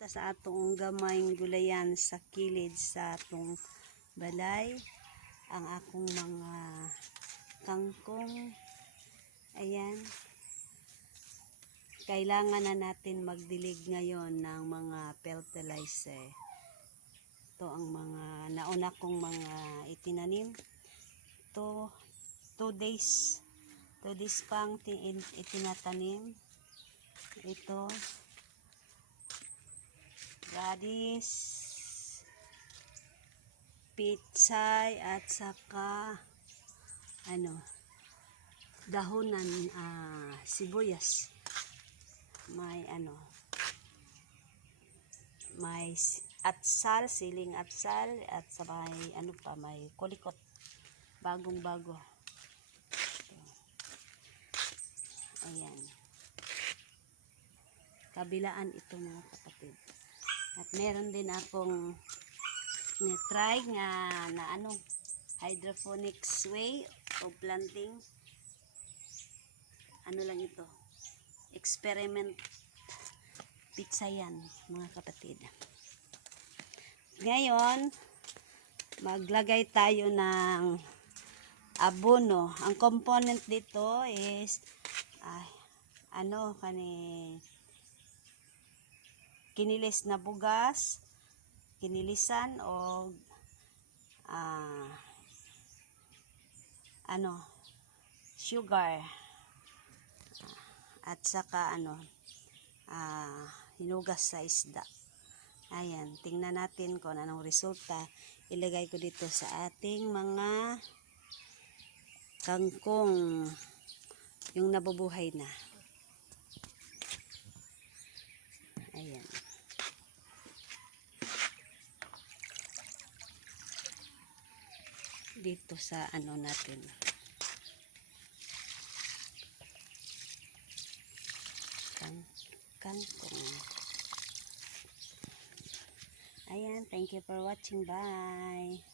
Sa atong gamayng gulayan sa kilid sa atong balay ang akong mga kangkong. Ayan, kailangan na natin magdilig ngayon ng mga fertilizer. Ito ang mga nauna kong mga itinanim. Ito 2 days pang itinatanim. Ito radish, pitsay, at saka dahonan sibuyas. May atsal, siling atsal, at sa may kulikot, bagong bago. Ayan, kabilaan ito mga kapatid. At meron din akong try na hydroponics way of planting. Lang ito, experiment pizza yan mga kapatid. Ngayon maglagay tayo ng abono. Ang component dito is kinilis na bugas, kinilisan o sugar, at saka hinugas sa isda. Ayan, tingnan natin kung anong resulta. Ilagay ko dito sa ating mga kangkong, yung nabubuhay na. Ayan. Dito sa natin. Kangkong. Ayan, thank you for watching. Bye.